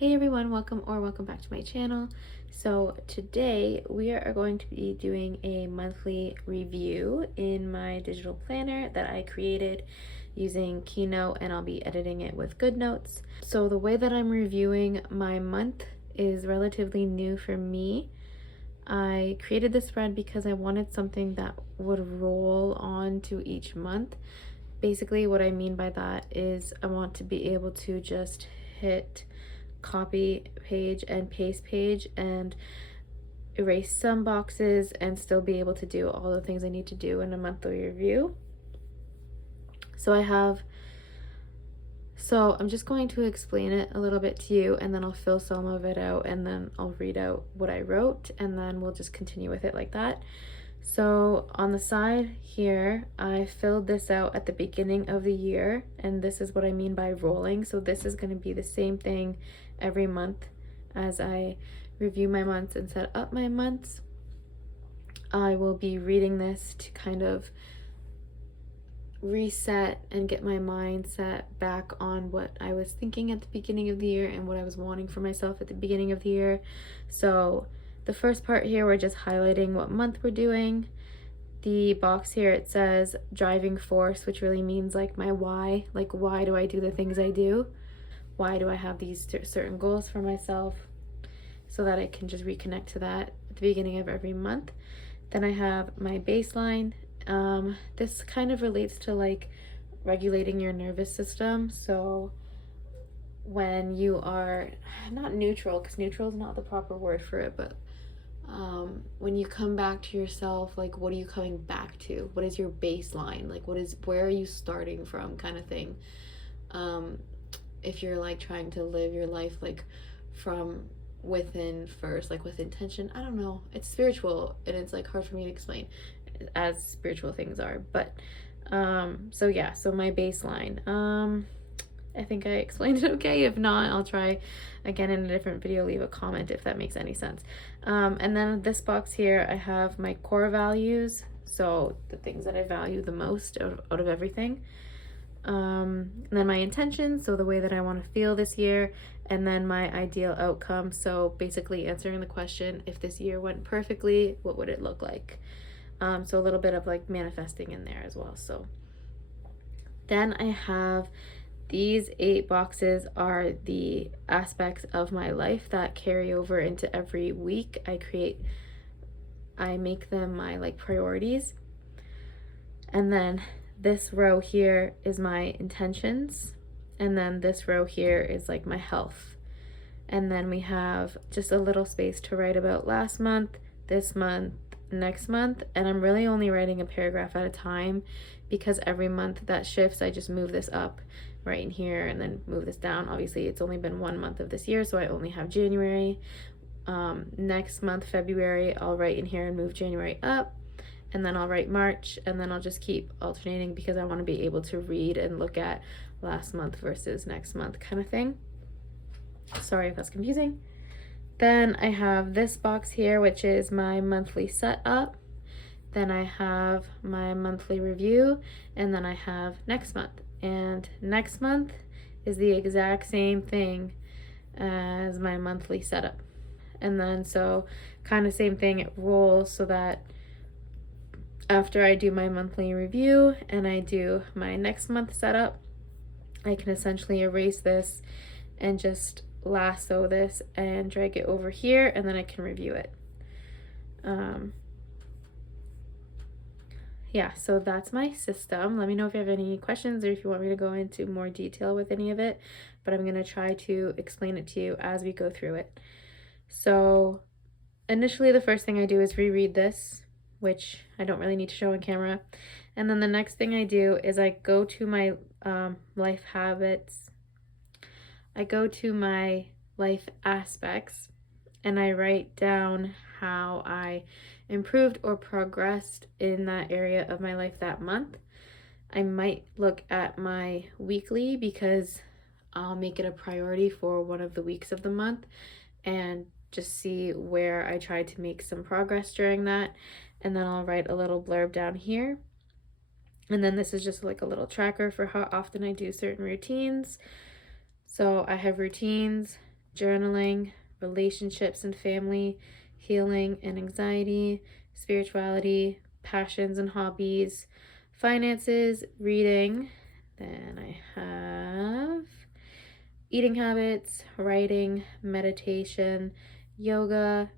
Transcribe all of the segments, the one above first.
Hey everyone, welcome back to my channel. So today we are going to be doing a monthly review in my digital planner that I created using Keynote, and I'll be editing it with GoodNotes. So the way that I'm reviewing my month is relatively new for me. I created this spread because I wanted something that would roll on to each month. Basically what I mean by that is I want to be able to just hit copy page and paste page and erase some boxes and still be able to do all the things I need to do in a monthly review. So I'm just going to explain it a little bit to you, and then I'll fill some of it out, and then I'll read out what I wrote, and then we'll just continue with it like that. So on the side here, I filled this out at the beginning of the year, and this is what I mean by rolling. So this is going to be the same thing every month as I review my months and set up my months. I will be reading this to kind of reset and get my mindset back on what I was thinking at the beginning of the year and what I was wanting for myself at the beginning of the year. So the first part here, we're just highlighting what month we're doing. The box here, it says driving force, which really means like my why. Like, why do I do the things I do? Why do I have these certain goals for myself? So that I can just reconnect to that at the beginning of every month. Then I have my baseline. This kind of relates to like regulating your nervous system. So when you are not neutral, because neutral is not the proper word for it, but when you come back to yourself, like, what are you coming back to? What is your baseline? Like, where are you starting from, kind of thing. If you're like trying to live your life like from within first, like with intention, I don't know, it's spiritual and it's like hard for me to explain as spiritual things are, but so yeah, so my baseline, I think I explained it okay. If not, I'll try again in a different video. Leave a comment if that makes any sense. And then this box here, I have my core values, so the things that I value the most out of everything. And then my intentions, so the way that I want to feel this year, and then my ideal outcome, so basically answering the question, if this year went perfectly, what would it look like? So a little bit of like manifesting in there as well. So then I have these 8 boxes are the aspects of my life that carry over into every week. I make them my like priorities. And then this row here is my intentions. And then this row here is like my health. And then we have just a little space to write about last month, this month, next month. And I'm really only writing a paragraph at a time because every month that shifts, I just move this up right in here and then move this down. Obviously, it's only been 1 month of this year, so I only have January. Next month, February, I'll write in here and move January up, and then I'll write March, and then I'll just keep alternating because I want to be able to read and look at last month versus next month kind of thing. Sorry if that's confusing. Then I have this box here, which is my monthly setup. Then I have my monthly review, and then I have next month. And next month is the exact same thing as my monthly setup. And then so kind of same thing, it rolls so that after I do my monthly review and I do my next month setup, I can essentially erase this and just lasso this and drag it over here, and then I can review it. Yeah, so that's my system. Let me know if you have any questions or if you want me to go into more detail with any of it, but I'm going to try to explain it to you as we go through it. So initially, the first thing I do is reread this, which I don't really need to show on camera. And then the next thing I do is I go to my life habits. I go to my life aspects and I write down how I improved or progressed in that area of my life that month. I might look at my weekly because I'll make it a priority for one of the weeks of the month and just see where I tried to make some progress during that. And then I'll write a little blurb down here. And then this is just like a little tracker for how often I do certain routines. So I have routines, journaling, relationships and family, healing and anxiety, spirituality, passions and hobbies, finances, reading. Then I have eating habits, writing, meditation, yoga,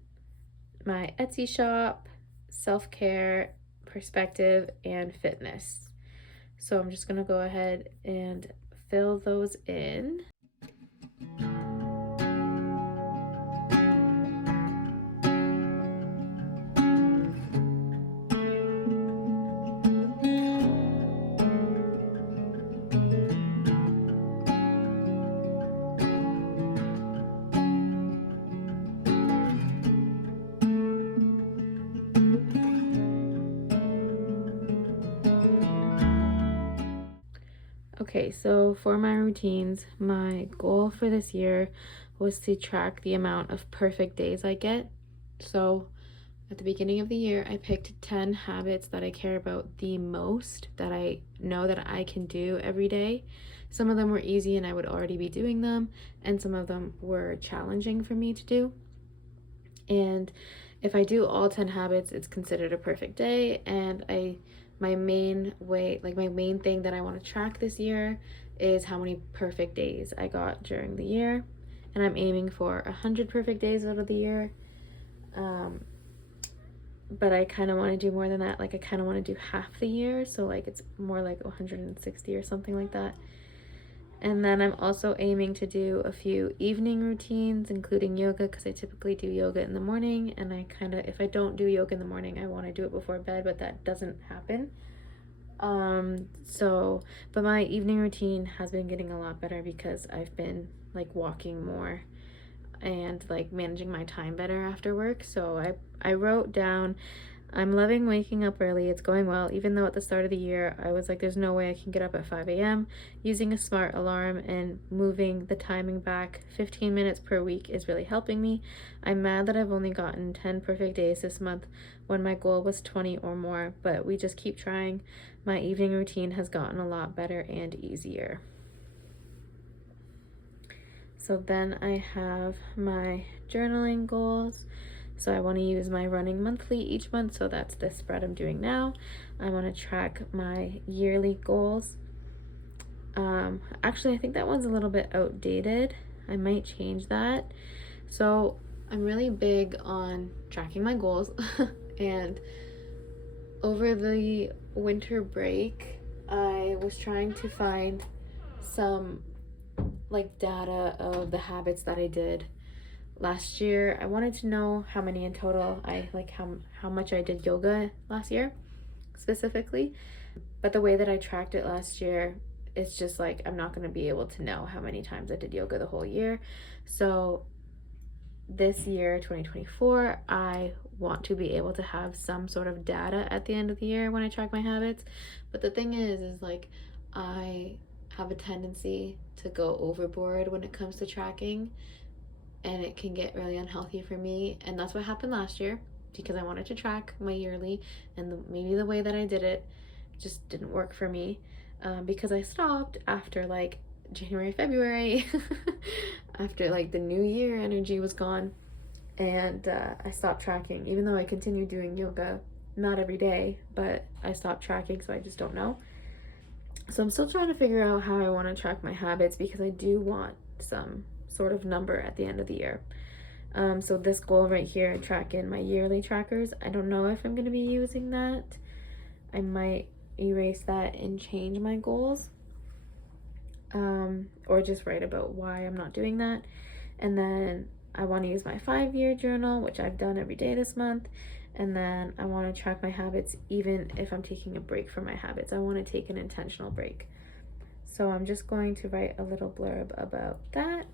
my Etsy shop, self-care, perspective, and fitness. So I'm just gonna go ahead and fill those in. Okay, so for my routines, my goal for this year was to track the amount of perfect days I get. So at the beginning of the year, I picked 10 habits that I care about the most, that I know that I can do every day. Some of them were easy and I would already be doing them, and some of them were challenging for me to do. And if I do all 10 habits, it's considered a perfect day. And my main thing that I want to track this year is how many perfect days I got during the year. And I'm aiming for 100 perfect days out of the year. But I kind of want to do more than that. Like, I kind of want to do half the year, so like it's more like 160 or something like that. And then I'm also aiming to do a few evening routines, including yoga, because I typically do yoga in the morning, and if I don't do yoga in the morning, I want to do it before bed, but that doesn't happen. But my evening routine has been getting a lot better because I've been like walking more and like managing my time better after work. So I wrote down, I'm loving waking up early. It's going well, even though at the start of the year I was like, there's no way I can get up at 5 a.m. Using a smart alarm and moving the timing back 15 minutes per week is really helping me. I'm mad that I've only gotten 10 perfect days this month when my goal was 20 or more, but we just keep trying. My evening routine has gotten a lot better and easier. So then I have my journaling goals. So I want to use my running monthly each month. So that's the spread I'm doing now. I want to track my yearly goals. Actually, I think that one's a little bit outdated. I might change that. So I'm really big on tracking my goals. And over the winter break, I was trying to find some like data of the habits that I did last year. I wanted to know how many in total, how much I did yoga last year specifically. But the way that I tracked it last year, it's just like I'm not going to be able to know how many times I did yoga the whole year. So this year, 2024, I want to be able to have some sort of data at the end of the year when I track my habits. But the thing is like I have a tendency to go overboard when it comes to tracking, and it can get really unhealthy for me. And that's what happened last year, because I wanted to track my yearly, and maybe the way that I did it just didn't work for me, because I stopped after like January, February, after like the new year energy was gone, and I stopped tracking, even though I continued doing yoga, not every day, but I stopped tracking, so I just don't know. So I'm still trying to figure out how I want to track my habits, because I do want some sort of number at the end of the year. So this goal right here, track in my yearly trackers, I don't know if I'm going to be using that. I might erase that and change my goals, or just write about why I'm not doing that. And then I want to use my 5-year journal, which I've done every day this month. And then I want to track my habits even if I'm taking a break from my habits. I want to take an intentional break. So I'm just going to write a little blurb about that.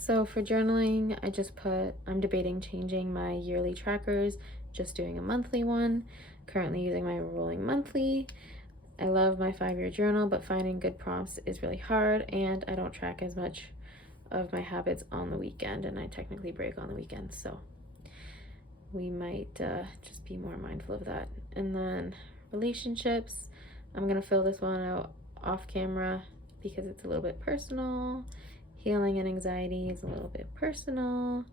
So for journaling, I just put, I'm debating changing my yearly trackers, just doing a monthly one, currently using my rolling monthly. I love my 5-year journal, but finding good prompts is really hard, and I don't track as much of my habits on the weekend, and I technically break on the weekend, so we might just be more mindful of that. And then relationships, I'm gonna fill this one out off camera because it's a little bit personal. Healing and anxiety is a little bit personal.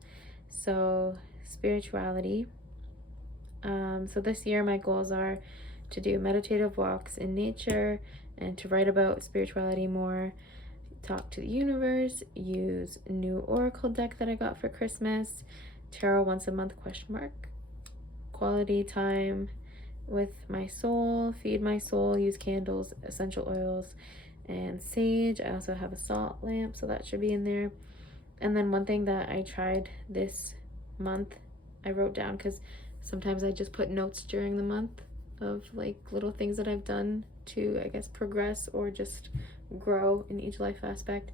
So spirituality. So this year my goals are to do meditative walks in nature and to write about spirituality more, talk to the universe, use new oracle deck that I got for Christmas, tarot once a month ? Quality time with my soul, feed my soul, use candles, essential oils, and sage. I also have a salt lamp, so that should be in there. And then one thing that I tried this month, I wrote down, because sometimes I just put notes during the month of like little things that I've done to, I guess, progress or just grow in each life aspect.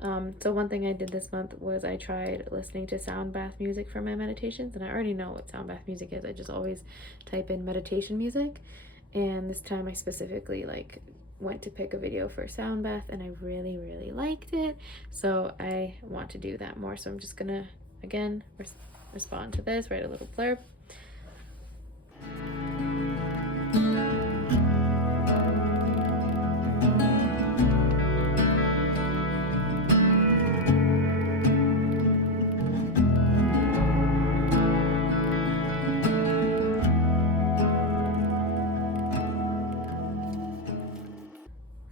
So one thing I did this month was I tried listening to sound bath music for my meditations, and I already know what sound bath music is. I just always type in meditation music, and this time I specifically like went to pick a video for sound bath, and I really liked it, so I want to do that more. So I'm just gonna again respond to this, write a little blurb.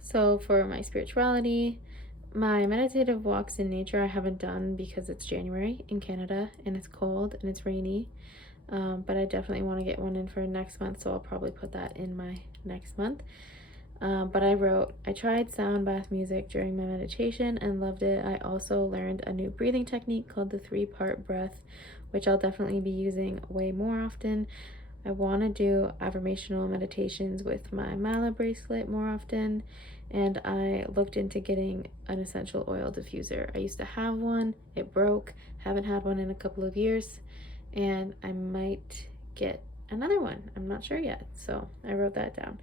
So for my spirituality, my meditative walks in nature I haven't done because it's January in Canada and it's cold and it's rainy, but I definitely want to get one in for next month, so I'll probably put that in my next month. But I tried sound bath music during my meditation and loved it. I also learned a new breathing technique called the 3-part breath, which I'll definitely be using way more often. I want to do affirmational meditations with my mala bracelet more often, and I looked into getting an essential oil diffuser. I used to have one, it broke, haven't had one in a couple of years, and I might get another one. I'm not sure yet, so I wrote that down.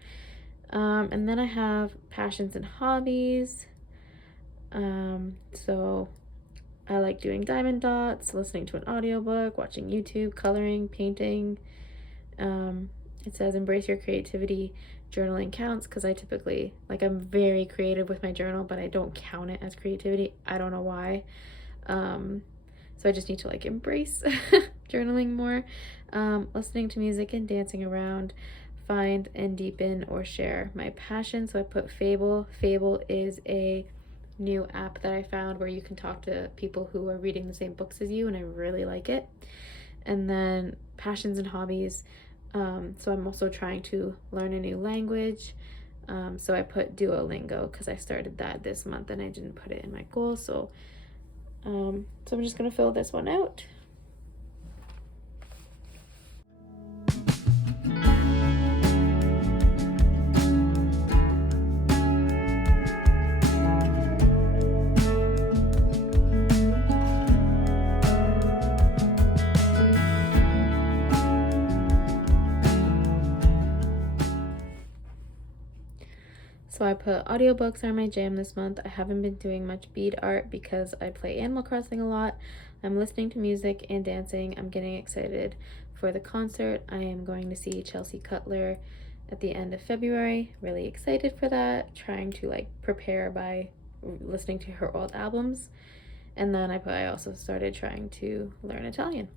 And then I have passions and hobbies. So I like doing diamond dots, listening to an audiobook, watching YouTube, coloring, painting. It says embrace your creativity. Journaling counts because I typically, like, I'm very creative with my journal, but I don't count it as creativity. I don't know why. So I just need to like embrace journaling more. Listening to music and dancing around. Find and deepen or share my passion. So I put Fable. Fable is a new app that I found where you can talk to people who are reading the same books as you, and I really like it. And then passions and hobbies. So I'm also trying to learn a new language. So I put Duolingo because I started that this month and I didn't put it in my goals. So I'm just gonna fill this one out. So I put audiobooks are my jam this month. I haven't been doing much bead art because I play Animal Crossing a lot. I'm listening to music and dancing. I'm getting excited for the concert. I am going to see Chelsea Cutler at the end of February. Really excited for that. Trying to like prepare by listening to her old albums. And then I also started trying to learn Italian.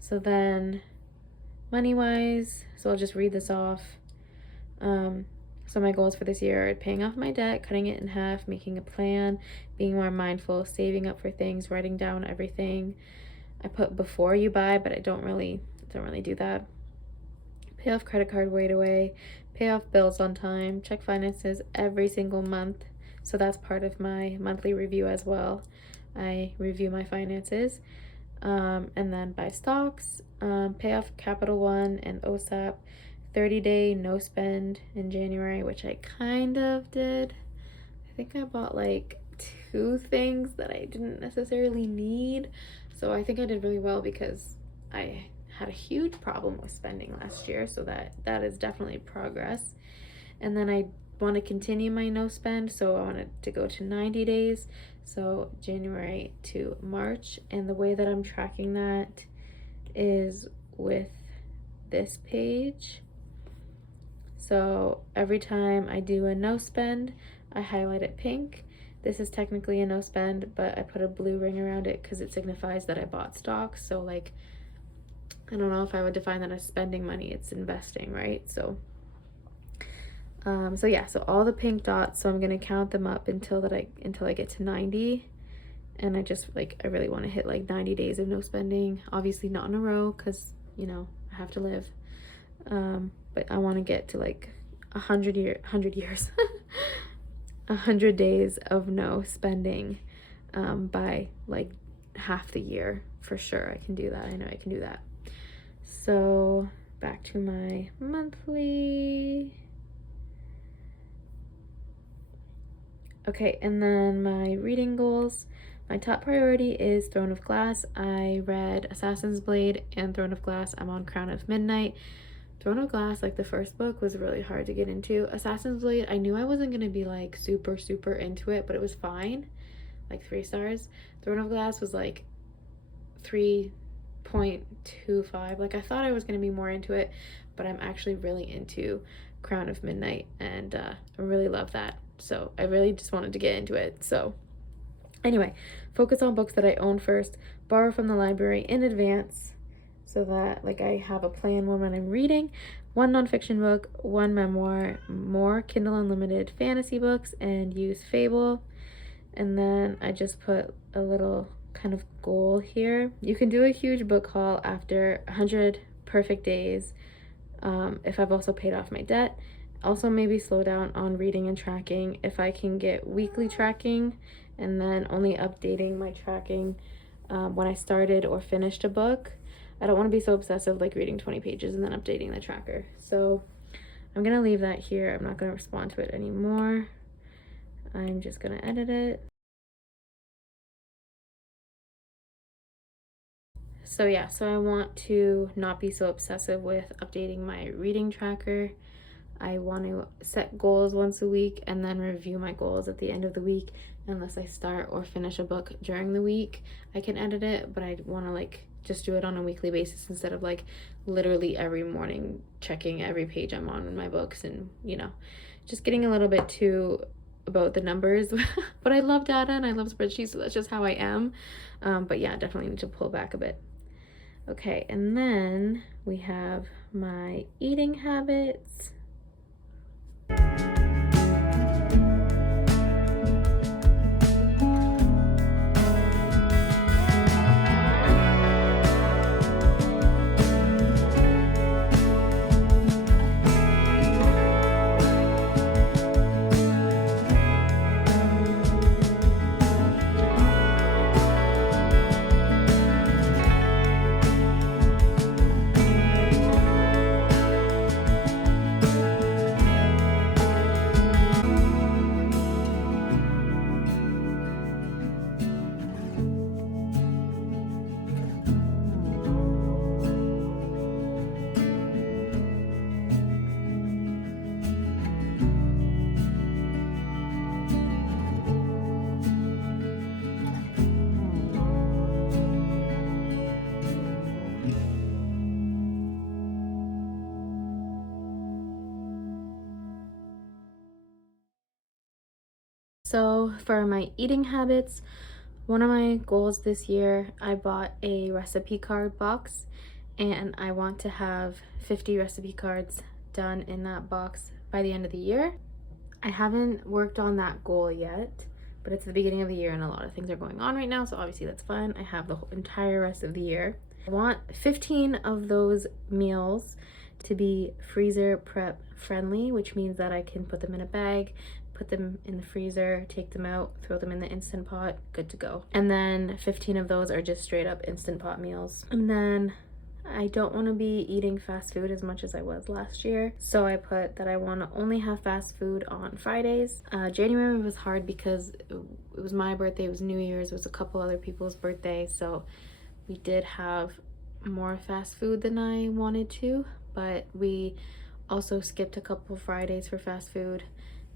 So then money-wise, so I'll just read this off. So my goals for this year are paying off my debt, cutting it in half, making a plan, being more mindful, saving up for things, writing down everything. I put before you buy, but I don't really do that. Pay off credit card right away, pay off bills on time, check finances every single month. So that's part of my monthly review as well. I review my finances. And then buy stocks, pay off Capital One and OSAP, 30-day no spend in January, which I kind of did. I think I bought like 2 things that I didn't necessarily need. So I think I did really well because I had a huge problem with spending last year. So that is definitely progress. And then I want to continue my no spend, so I want it to go to 90 days, so January to March. And the way that I'm tracking that is with this page. So every time I do a no spend, I highlight it pink. This is technically a no spend, but I put a blue ring around it because it signifies that I bought stocks. So like, I don't know if I would define that as spending money, it's investing, right? So yeah, so all the pink dots, so I'm gonna count them up until I get to 90. And I just like, I really want to hit like 90 days of no spending, obviously not in a row because, you know, I have to live. But I want to get to like 100 years 100 days of no spending by like half the year for sure. I can do that. I know I can do that. So back to my monthly. Okay, and then my reading goals. My top priority is Throne of Glass. I read Assassin's Blade and Throne of Glass. I'm on Crown of Midnight. Throne of Glass, like the first book, was really hard to get into. Assassin's Blade, I knew I wasn't going to be like super into it, but it was fine. Like 3 stars. Throne of Glass was like 3.25. Like I thought I was going to be more into it, but I'm actually really into Crown of Midnight, and I really love that. So I really just wanted to get into it. So anyway, focus on books that I own first, borrow from the library in advance so that like I have a plan when I'm reading. 1 nonfiction book, 1 memoir, more Kindle Unlimited fantasy books, and use Fable. And then I just put a little kind of goal here. You can do a huge book haul after 100 perfect days if I've also paid off my debt. Also maybe slow down on reading and tracking if I can get weekly tracking, and then only updating my tracking when I started or finished a book. I don't want to be so obsessive like reading 20 pages and then updating the tracker. So I'm gonna leave that here. I'm not gonna respond to it anymore. I'm just gonna edit it. So yeah, so I want to not be so obsessive with updating my reading tracker. I want to set goals once a week and then review my goals at the end of the week. Unless I start or finish a book during the week, I can edit it, but I want to like just do it on a weekly basis instead of like literally every morning checking every page I'm on in my books, and you know, just getting a little bit too about the numbers. But I love data and I love spreadsheets, so that's just how I am. But yeah, definitely need to pull back a bit. Okay, and then we have my eating habits. So for my eating habits, one of my goals this year, I bought a recipe card box, and I want to have 50 recipe cards done in that box by the end of the year. I haven't worked on that goal yet, but it's the beginning of the year and a lot of things are going on right now, so obviously that's fun. I have the whole entire rest of the year. I want 15 of those meals to be freezer prep friendly, which means that I can put them in a bag, put them in the freezer, take them out, throw them in the Instant Pot, good to go. And then 15 of those are just straight up Instant Pot meals. And then I don't want to be eating fast food as much as I was last year, so I put that I want to only have fast food on Fridays. January was hard because it was my birthday, it was New Year's, it was a couple other people's birthdays, so we did have more fast food than I wanted to, but we also skipped a couple Fridays for fast food,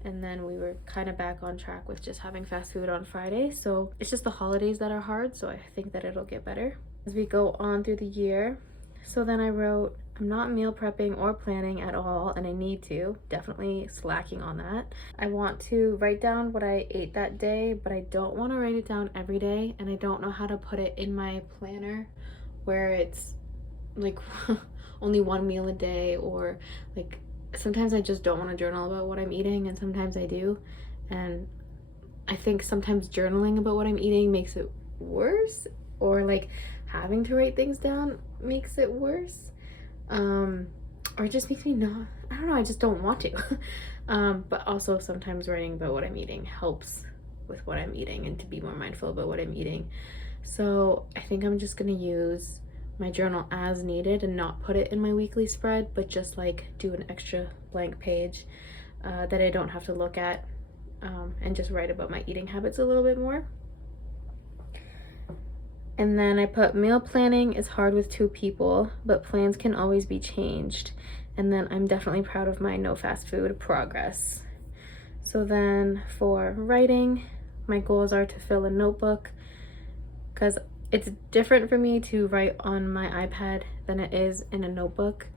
and then we were kind of back on track with just having fast food on Friday. So it's just the holidays that are hard, so I think that it'll get better as we go on through the year. So then I wrote, I'm not meal prepping or planning at all, and I need to. Definitely slacking on that. I want to write down what I ate that day, but I don't want to write it down every day, and I don't know how to put it in my planner where it's like only one meal a day, or like sometimes I just don't want to journal about what I'm eating, and sometimes I do. And I think sometimes journaling about what I'm eating makes it worse, or like having to write things down makes it worse. Or it just makes me not, I don't know, I just don't want to. But also sometimes writing about what I'm eating helps with what I'm eating and to be more mindful about what I'm eating. So I think I'm just gonna use my journal as needed and not put it in my weekly spread, but just like do an extra blank page that I don't have to look at, and just write about my eating habits a little bit more. And then I put meal planning is hard with 2 people, but plans can always be changed. And then I'm definitely proud of my no fast food progress. So then for writing, my goals are to fill a notebook, because it's different for me to write on my iPad than it is in a notebook.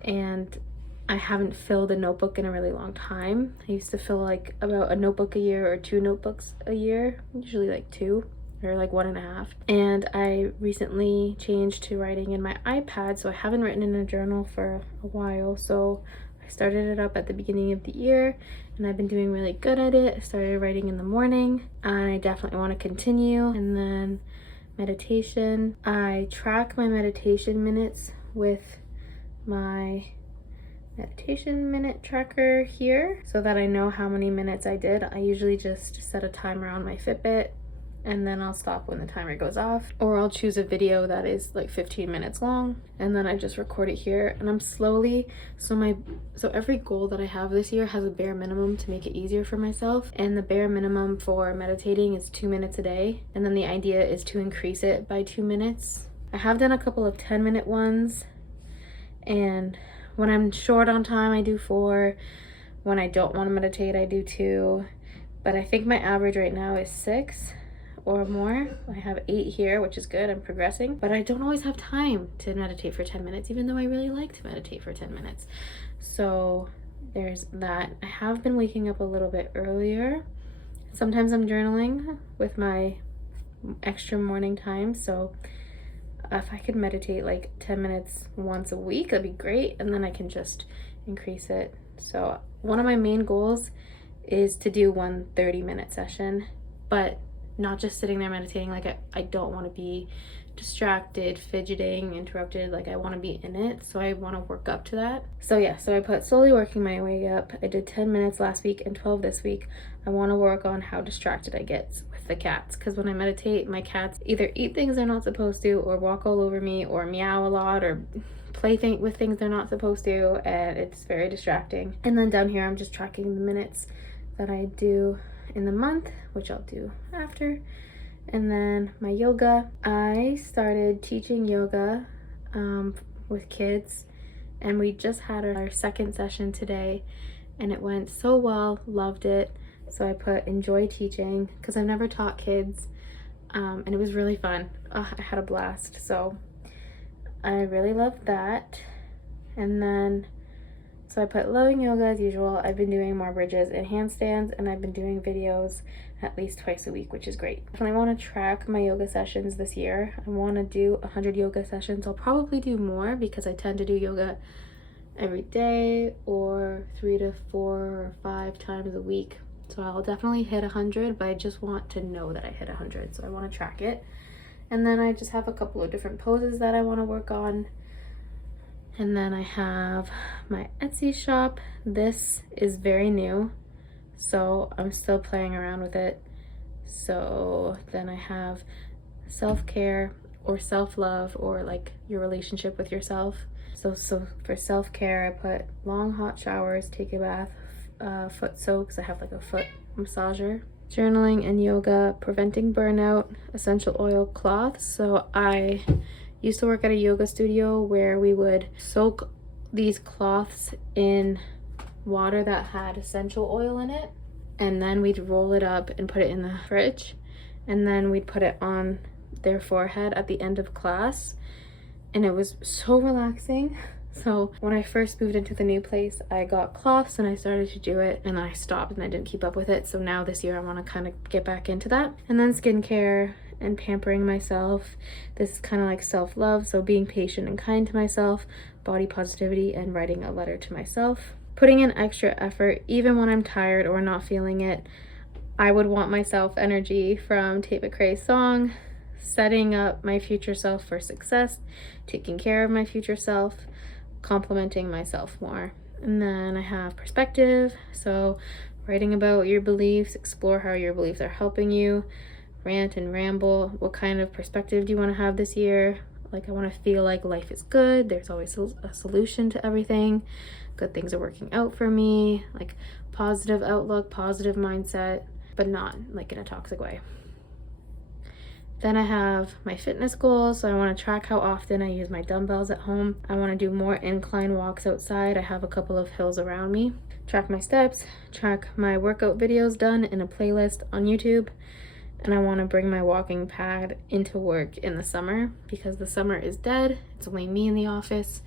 And I haven't filled a notebook in a really long time. I used to fill like about a notebook a year or 2 notebooks a year, usually like 2. Or like 1.5. And I recently changed to writing in my iPad, so I haven't written in a journal for a while. So I started it up at the beginning of the year, and I've been doing really good at it. I started writing in the morning, and I definitely want to continue. And then meditation, I track my meditation minutes with my meditation minute tracker here so that I know how many minutes I did. I usually just set a timer on my Fitbit, and then I'll stop when the timer goes off, or I'll choose a video that is like 15 minutes long, and then I just record it here. And I'm slowly, so every goal that I have this year has a bare minimum to make it easier for myself, and the bare minimum for meditating is 2 minutes a day, and then the idea is to increase it by 2 minutes. I have done a couple of 10-minute ones, and when I'm short on time I do 4. When I don't want to meditate I do 2, but I think my average right now is 6 or more. I have 8 here, which is good. I'm progressing, but I don't always have time to meditate for 10 minutes, even though I really like to meditate for 10 minutes. So there's that. I have been waking up a little bit earlier. Sometimes I'm journaling with my extra morning time, so if I could meditate like 10 minutes once a week, that'd be great, and then I can just increase it. So one of my main goals is to do one 30-minute session, but not just sitting there meditating. Like I don't want to be distracted, fidgeting, interrupted. Like I want to be in it, so I want to work up to that. So yeah, so I put slowly working my way up. I did 10 minutes last week and 12 this week. I want to work on how distracted I get with the cats, because when I meditate, my cats either eat things they're not supposed to, or walk all over me, or meow a lot, or play with things they're not supposed to, and it's very distracting. And then down here I'm just tracking the minutes that I do in the month, which I'll do after. And then my yoga, I started teaching yoga with kids, and we just had our second session today, and it went so well. Loved it. So I put enjoy teaching, because I've never taught kids, and it was really fun. I had a blast, so I really loved that. And then so I put loving yoga as usual. I've been doing more bridges and handstands, and I've been doing videos at least twice a week, which is great. And I want to track my yoga sessions this year. I want to do 100 yoga sessions. I'll probably do more, because I tend to do yoga every day, or 3 to 4 or 5 times a week. So I'll definitely hit 100, but I just want to know that I hit 100, so I want to track it. And then I just have a couple of different poses that I want to work on. And then I have my Etsy shop. This is very new, so I'm still playing around with it. So then I have self-care or self-love, or like your relationship with yourself. So for self-care, I put long hot showers, take a bath, foot soaks. I have like a foot massager. Journaling and yoga, preventing burnout, essential oil cloths. So I used to work at a yoga studio where we would soak these cloths in water that had essential oil in it, and then we'd roll it up and put it in the fridge, and then we'd put it on their forehead at the end of class, and it was so relaxing. So when I first moved into the new place, I got cloths and I started to do it, and then I stopped and I didn't keep up with it. So now this year I want to kind of get back into that. And then skincare and pampering myself. This is kind of like self-love, so being patient and kind to myself, body positivity, and writing a letter to myself. Putting in extra effort even when I'm tired or not feeling it. I would want myself energy from Tate McRae's song. Setting up my future self for success, taking care of my future self, complimenting myself more. And then I have perspective, so writing about your beliefs, explore how your beliefs are helping you, rant and ramble. What kind of perspective do you want to have this year? Like, I want to feel like life is good, there's always a solution to everything, good things are working out for me, like positive outlook, positive mindset, but not like in a toxic way. Then I have my fitness goals. So I want to track how often I use my dumbbells at home. I want to do more incline walks outside. I have a couple of hills around me. Track my steps, track my workout videos done in a playlist on YouTube. And I want to bring my walking pad into work in the summer because the summer is dead. It's only me in the office.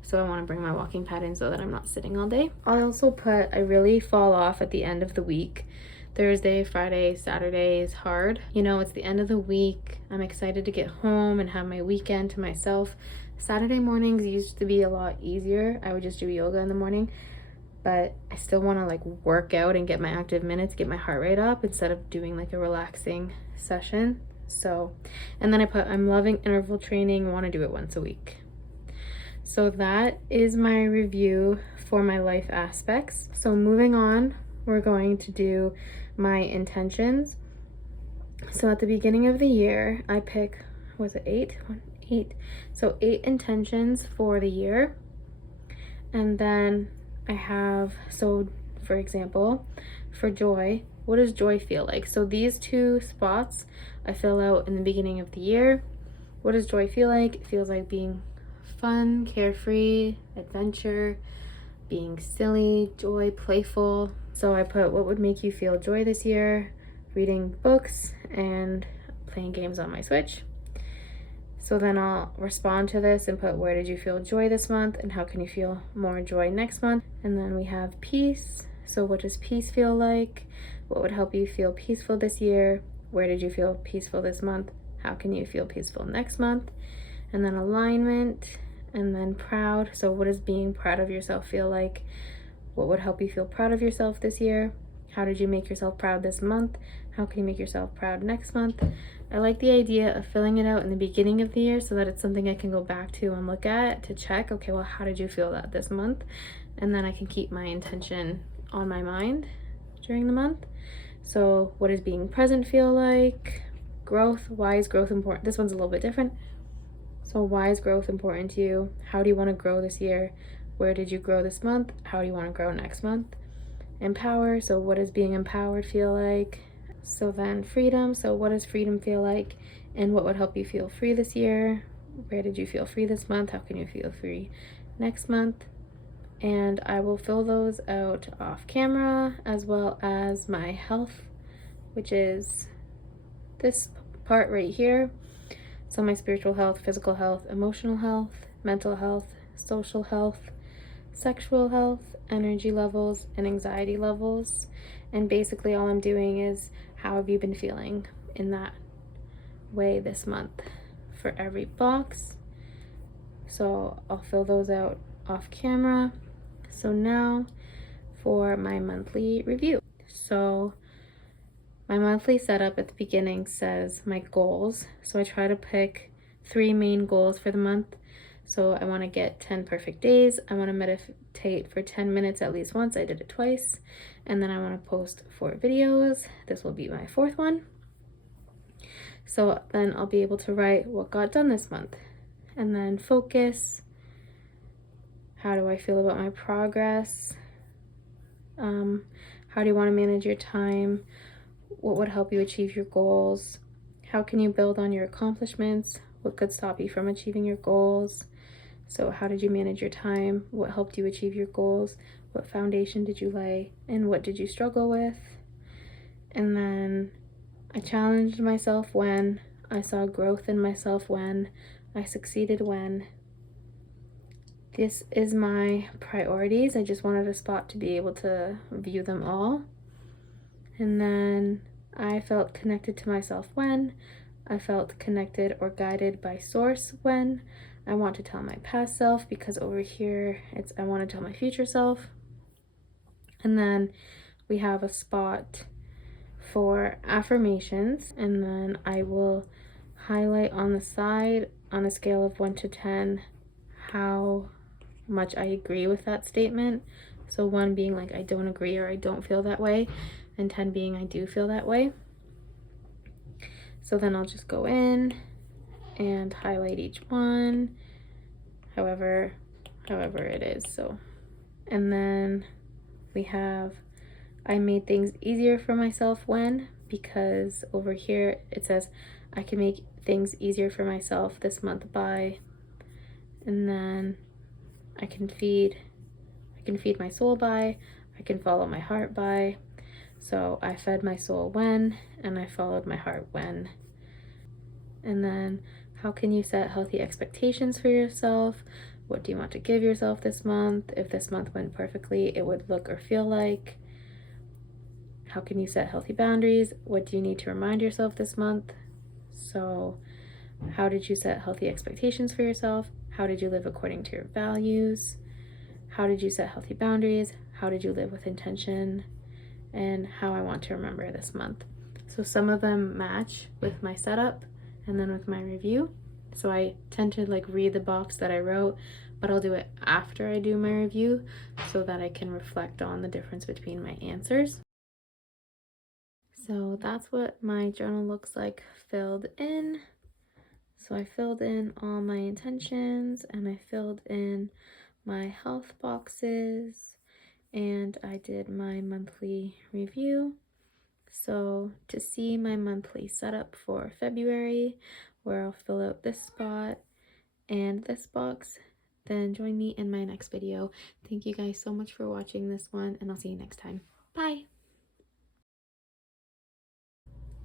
So I want to bring my walking pad in so that I'm not sitting all day. I also I really fall off at the end of the week. Thursday, Friday, Saturday is hard. You know, it's the end of the week. I'm excited to get home and have my weekend to myself. Saturday mornings used to be a lot easier. I would just do yoga in the morning, but I still want to like work out and get my active minutes, get my heart rate up instead of doing like a relaxing session. So, and then I'm loving interval training, want to do it once a week. So that is my review for my life aspects. So moving on, we're going to do my intentions. So at the beginning of the year, I pick, was it 8? 8. So 8 intentions for the year. And then I have, so for example, for joy, what does joy feel like? So these 2 spots I fill out in the beginning of the year. What does joy feel like? It feels like being fun, carefree, adventure, being silly, joy, playful. So I put what would make you feel joy this year, reading books and playing games on my Switch. So then I'll respond to this and put where did you feel joy this month and how can you feel more joy next month. And then we have peace. So what does peace feel like? What would help you feel peaceful this year? Where did you feel peaceful this month? How can you feel peaceful next month? And then alignment, and then proud. So what does being proud of yourself feel like? What would help you feel proud of yourself this year? How did you make yourself proud this month? How can you make yourself proud next month? I like the idea of filling it out in the beginning of the year so that it's something I can go back to and look at to check, okay, well, how did you feel that this month? And then I can keep my intention on my mind during the month. So what does being present feel like? Growth, why is growth important? This one's a little bit different. So why is growth important to you? How do you want to grow this year? Where did you grow this month? How do you want to grow next month? Empower, so what does being empowered feel like? So then freedom, so what does freedom feel like? And what would help you feel free this year? Where did you feel free this month? How can you feel free next month? And I will fill those out off camera, as well as my health, which is this part right here. So my spiritual health, physical health, emotional health, mental health, social health, sexual health, energy levels, and anxiety levels. And basically all I'm doing is how have you been feeling in that way this month for every box. So I'll fill those out off camera. So now for my monthly review. So my monthly setup at the beginning says my goals. So I try to pick 3 main goals for the month. So I want to get 10 perfect days. I want to meditate for 10 minutes at least once. I did it twice. And then I want to post 4 videos. This will be my 4th one. So then I'll be able to write what got done this month. And then focus. How do I feel about my progress? How do you want to manage your time? What would help you achieve your goals? How can you build on your accomplishments? What could stop you from achieving your goals? So how did you manage your time? What helped you achieve your goals? What foundation did you lay? And what did you struggle with? And then I challenged myself when, I saw growth in myself when, I succeeded when. This is my priorities. I just wanted a spot to be able to view them all. And then I felt connected to myself when, I felt connected or guided by source when, I want to tell my past self, because over here it's I want to tell my future self. And then we have a spot for affirmations, and then I will highlight on the side on a scale of 1 to 10 how much I agree with that statement. So 1 being like I don't agree or I don't feel that way, and 10 being I do feel that way. So then I'll just go in and highlight each one however it is. So, and then we have I made things easier for myself when, because over here it says I can make things easier for myself this month by, and then I can feed my soul by, I can follow my heart by. So I fed my soul when, and I followed my heart when. And then how can you set healthy expectations for yourself? What do you want to give yourself this month? If this month went perfectly, it would look or feel like. How can you set healthy boundaries? What do you need to remind yourself this month? So how did you set healthy expectations for yourself? How did you live according to your values? How did you set healthy boundaries? How did you live with intention? And how I want to remember this month. So some of them match with my setup and then with my review. So I tend to like read the box that I wrote, but I'll do it after I do my review so that I can reflect on the difference between my answers. So that's what my journal looks like filled in. So I filled in all my intentions, and I filled in my health boxes, and I did my monthly review. So to see my monthly setup for February, where I'll fill out this spot and this box, then join me in my next video. Thank you guys so much for watching this one, and I'll see you next time. Bye!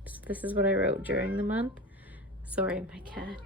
So this is what I wrote during the month. Sorry, my cat.